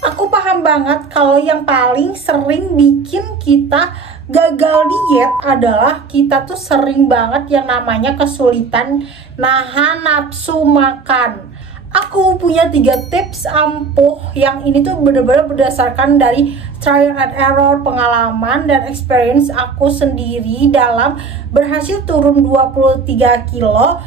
Aku paham banget kalau yang paling sering bikin kita gagal diet adalah kita tuh sering banget yang namanya kesulitan nahan nafsu makan. Aku punya 3 tips ampuh yang ini tuh bener-bener berdasarkan dari trial and error, pengalaman dan experience aku sendiri dalam berhasil turun 23 kilo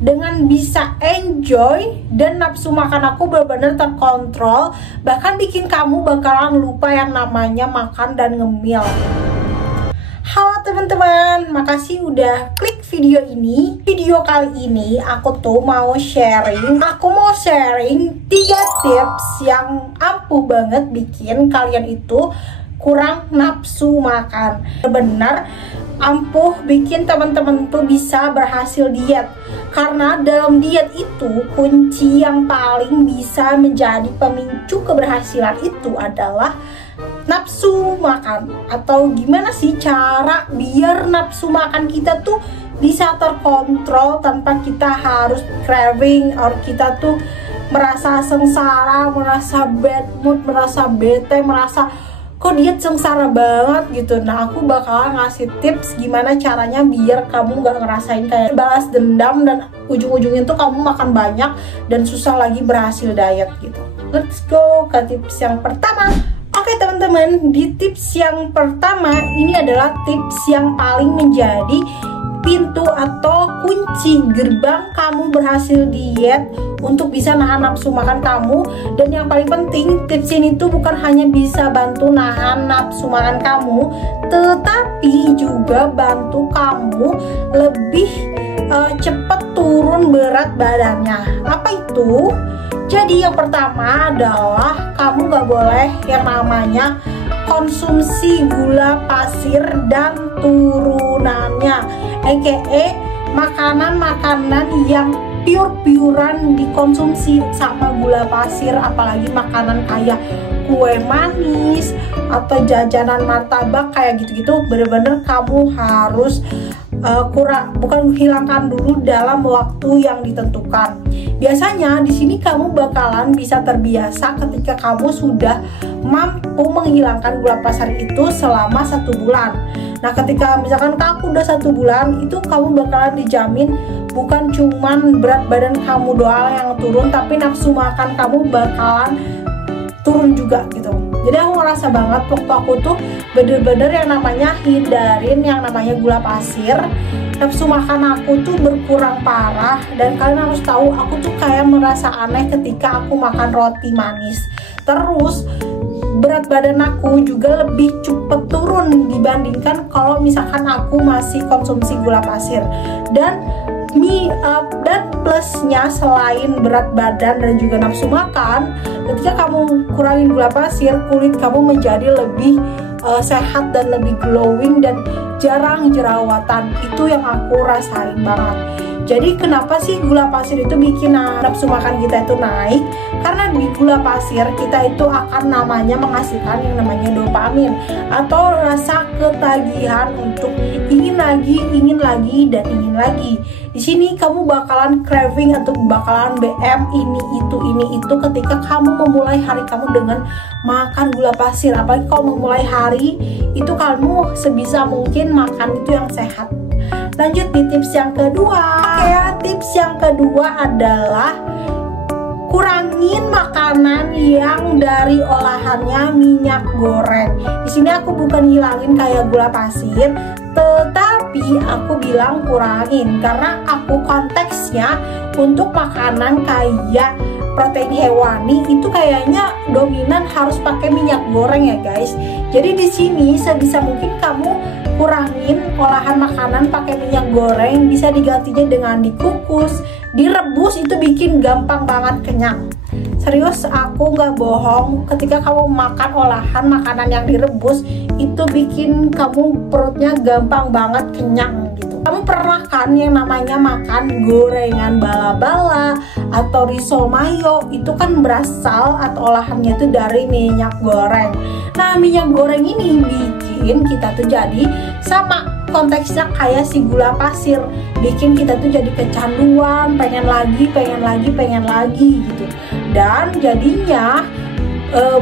dengan bisa enjoy dan nafsu makan aku benar-benar terkontrol, bahkan bikin kamu bakalan lupa yang namanya makan dan ngemil. Halo teman-teman, makasih udah klik video ini. Video kali ini aku tuh mau sharing 3 tips yang ampuh banget bikin kalian itu kurang nafsu makan. Benar ampuh bikin teman-teman tuh bisa berhasil diet. Karena dalam diet itu kunci yang paling bisa menjadi pemicu keberhasilan itu adalah nafsu makan. Atau gimana sih cara biar nafsu makan kita tuh bisa terkontrol tanpa kita harus craving atau kita tuh merasa sengsara, merasa bad mood, merasa bete, merasa kok diet sengsara banget gitu. Nah, aku bakal ngasih tips gimana caranya biar kamu gak ngerasain kayak balas dendam dan ujung-ujungnya tuh kamu makan banyak dan susah lagi berhasil diet gitu. Let's go ke tips yang pertama. Oke teman-teman, di tips yang pertama ini adalah tips yang paling menjadi pintu atau kunci gerbang kamu berhasil diet untuk bisa nahan nafsu makan kamu. Dan yang paling penting, tips ini tuh bukan hanya bisa bantu nahan nafsu makan kamu, tetapi juga bantu kamu lebih cepat turun berat badannya. Apa itu? Jadi yang pertama adalah kamu gak boleh yang namanya konsumsi gula pasir dan turunannya, aka makanan-makanan yang pure-purean dikonsumsi sama gula pasir, apalagi makanan kayak kue manis atau jajanan martabak kayak gitu-gitu, bener-bener kamu harus hilangkan dulu dalam waktu yang ditentukan. Biasanya di sini kamu bakalan bisa terbiasa ketika kamu sudah mampu menghilangkan gula pasir itu selama 1 bulan. Nah, ketika misalkan kamu udah 1 bulan, itu kamu bakalan dijamin bukan cuman berat badan kamu doang yang turun, tapi nafsu makan kamu bakalan turun juga gitu. Jadi aku ngerasa banget waktu aku tuh bener-bener yang namanya hindarin yang namanya gula pasir, nafsu makan aku tuh berkurang parah. Dan kalian harus tahu, aku tuh kayak merasa aneh ketika aku makan roti manis. Terus berat badan aku juga lebih cepet turun dibandingkan kalau misalkan aku masih konsumsi gula pasir. Dan plusnya selain berat badan dan juga nafsu makan, ketika kamu kurangin gula pasir, kulit kamu menjadi lebih sehat dan lebih glowing dan jarang jerawatan. Itu yang aku rasain banget. Jadi kenapa sih gula pasir itu bikin nafsu makan kita itu naik? Karena di gula pasir kita itu akan namanya menghasilkan yang namanya dopamin atau rasa ketagihan untuk ingin lagi, dan ingin lagi. Di sini kamu bakalan craving atau bakalan BM ini itu ketika kamu memulai hari kamu dengan makan gula pasir. Apalagi kalau memulai hari itu kamu sebisa mungkin makan itu yang sehat. Lanjut di tips yang kedua. Tips yang kedua adalah kurangin makanan yang dari olahannya minyak goreng. Di sini aku bukan hilangin kayak gula pasir, tetapi aku bilang kurangin karena aku konteksnya untuk makanan kayak protein hewani itu kayaknya dominan harus pakai minyak goreng ya guys. Jadi di sini sebisa mungkin kamu kurangin olahan makanan pakai minyak goreng, bisa digantinya dengan dikukus, direbus, itu bikin gampang banget kenyang. Serius, aku nggak bohong, ketika kamu makan olahan makanan yang direbus itu bikin kamu perutnya gampang banget kenyang gitu. Kamu pernah kan yang namanya makan gorengan bala-bala atau risol mayo, itu kan berasal atau olahannya itu dari minyak goreng. Nah, minyak goreng ini bikin kita tuh jadi sama konteksnya kayak si gula pasir, bikin kita tuh jadi kecanduan, pengen lagi gitu. Dan jadinya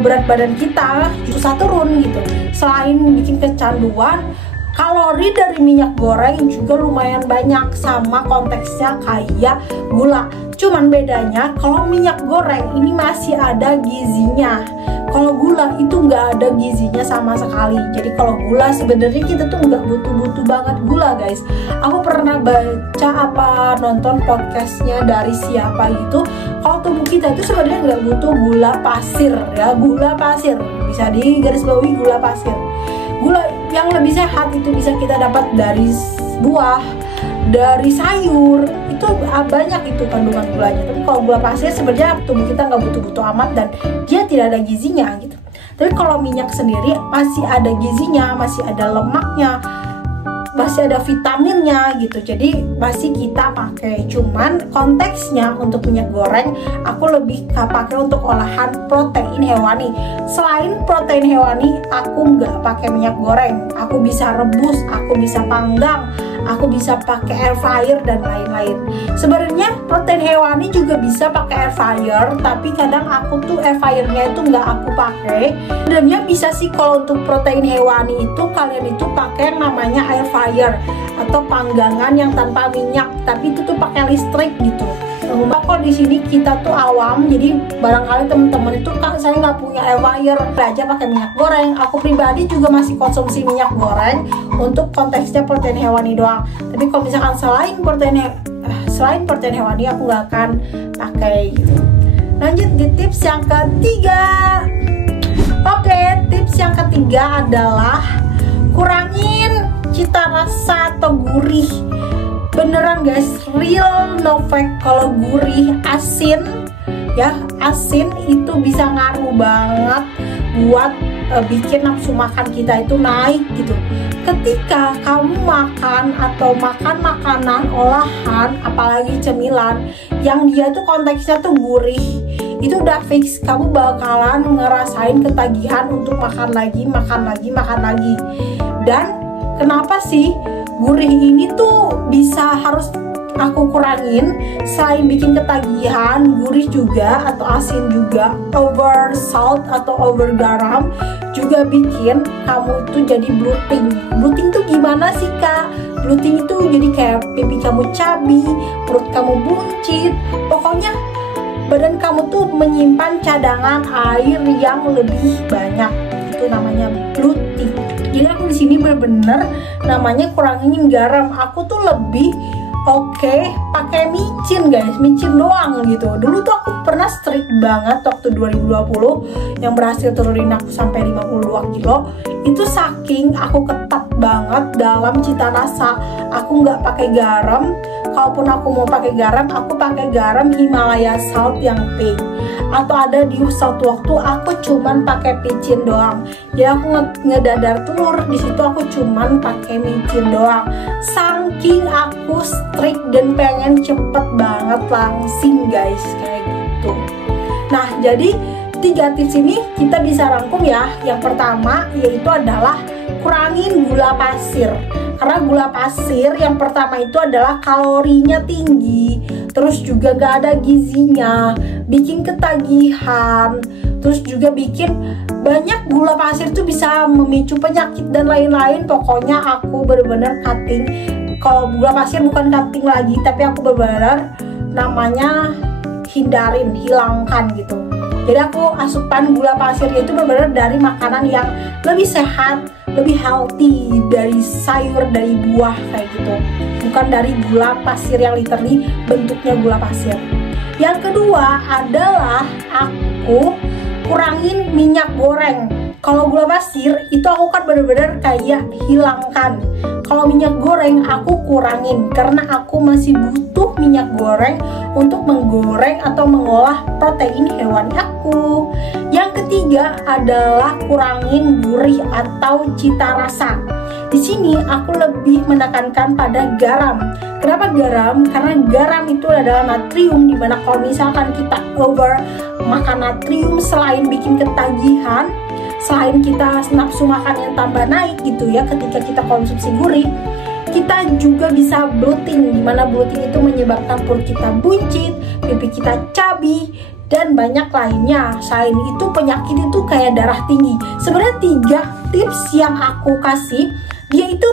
berat badan kita susah turun gitu. Selain bikin kecanduan, kalori dari minyak goreng juga lumayan banyak, sama konteksnya kayak gula. Cuman bedanya kalau minyak goreng ini masih ada gizinya, kalau gula itu nggak ada gizinya sama sekali. Jadi kalau gula sebenarnya kita tuh nggak butuh banget gula guys. Aku pernah baca nonton podcastnya dari siapa gitu, kalau tubuh kita itu sebenarnya nggak butuh gula pasir ya, gula pasir bisa digarisbawahi, gula pasir. Gula yang lebih sehat itu bisa kita dapat dari buah, dari sayur, itu banyak itu kandungan gulanya. Tapi kalau gula pasir sebenarnya tubuh kita nggak butuh amat dan dia tidak ada gizinya gitu. Tapi kalau minyak sendiri masih ada gizinya, masih ada lemaknya, masih ada vitaminnya gitu. Jadi masih kita pakai. Cuman konteksnya untuk minyak goreng aku lebih pakai untuk olahan protein hewani. Selain protein hewani aku nggak pakai minyak goreng. Aku bisa rebus, aku bisa panggang, aku bisa pakai air fryer dan lain-lain. Sebenarnya protein hewani juga bisa pakai air fryer, tapi kadang aku tuh air fryernya itu nggak aku pakai. Sebenarnya bisa sih kalau untuk protein hewani itu kalian itu pakai yang namanya air fryer atau panggangan yang tanpa minyak, tapi itu tuh pakai listrik gitu. Kalau di sini kita tuh awam, jadi barangkali teman-teman itu kan saya nggak punya air fryer, aja pakai minyak goreng. Aku pribadi juga masih konsumsi minyak goreng untuk konteksnya protein hewani doang. Tapi kalau misalkan selain protein hewani aku nggak akan pakai gitu. Lanjut di tips yang ketiga. Oke, tips yang ketiga adalah kurangin cita rasa atau gurih. Beneran guys, real no fake. Kalau gurih, asin itu bisa ngaruh banget buat bikin nafsu makan kita itu naik gitu. Ketika kamu makan atau makan makanan olahan, apalagi cemilan yang dia tuh konteksnya tuh gurih, itu udah fix kamu bakalan ngerasain ketagihan untuk makan lagi. Dan kenapa sih gurih ini tuh bisa harus aku kurangin? Selain bikin ketagihan, gurih juga atau asin juga, over salt atau over garam juga bikin kamu tuh jadi bloating. Bloating tuh gimana sih kak? Bloating itu jadi kayak pipi kamu cabi, perut kamu buncit, pokoknya badan kamu tuh menyimpan cadangan air yang lebih banyak. Itu namanya bloating. Jadi aku di sini bener-bener namanya kurangin garam. Aku tuh lebih pakai micin guys, micin doang gitu. Dulu tuh aku pernah strict banget waktu 2020 yang berhasil turunin aku sampai 52 kilo. Itu saking aku ketat banget dalam cita rasa. Aku nggak pakai garam. Kalaupun aku mau pakai garam, aku pakai garam Himalaya salt yang pink. Atau ada di satu waktu aku cuman pakai micin doang. Jadi aku ngedadar telur, di situ aku cuman pakai micin doang. Saking aku strict dan pengen cepet banget langsing guys, kayak gitu. Nah, jadi 3 tips ini kita bisa rangkum ya. Yang pertama yaitu adalah kurangin gula pasir. Karena gula pasir yang pertama itu adalah kalorinya tinggi, terus juga gak ada gizinya, bikin ketagihan, terus juga bikin banyak gula pasir itu bisa memicu penyakit dan lain-lain. Pokoknya aku bener-bener cutting. Kalau gula pasir bukan cutting lagi, tapi aku bener-bener namanya hilangkan gitu. Jadi aku asupan gula pasirnya itu benar-benar dari makanan yang lebih sehat, lebih healthy, dari sayur, dari buah kayak gitu. Bukan dari gula pasir yang literally bentuknya gula pasir. Yang kedua adalah aku kurangin minyak goreng. Kalau gula pasir itu aku kan benar-benar kayak hilangkan. Kalau minyak goreng aku kurangin karena aku masih butuh minyak goreng untuk menggoreng atau mengolah protein hewani aku. Yang ketiga adalah kurangin gurih atau cita rasa. Di sini aku lebih menekankan pada garam. Kenapa garam? Karena garam itu adalah natrium, dimana kalau misalkan kita over makan natrium, selain bikin ketagihan, selain kita nafsu makan yang tambah naik gitu ya ketika kita konsumsi gurih, kita juga bisa bloating, dimana bloating itu menyebabkan perut kita buncit, pipi kita cabi, dan banyak lainnya. Selain itu penyakit itu kayak darah tinggi. Sebenarnya 3 tips yang aku kasih dia itu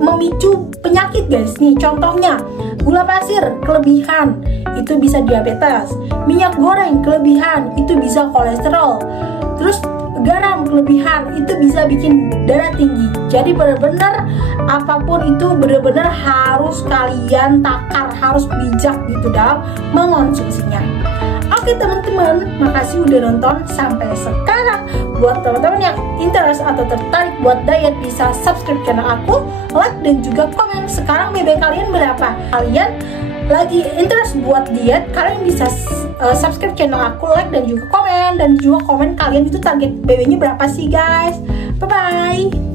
memicu penyakit guys. Nih contohnya, gula pasir kelebihan itu bisa diabetes, minyak goreng kelebihan itu bisa kolesterol, terus garam kelebihan itu bisa bikin darah tinggi. Jadi benar-benar apapun itu benar-benar harus kalian takar, harus bijak gitu dalam mengonsumsinya. Oke teman-teman, makasih udah nonton sampai sekarang. Buat teman-teman yang interest atau tertarik buat diet, bisa subscribe channel aku, like dan juga komen. Sekarang BB kalian berapa? Kalian lagi interest buat diet, kalian bisa subscribe channel aku, like dan juga komen. Dan juga komen kalian itu target BB-nya berapa sih guys. Bye bye.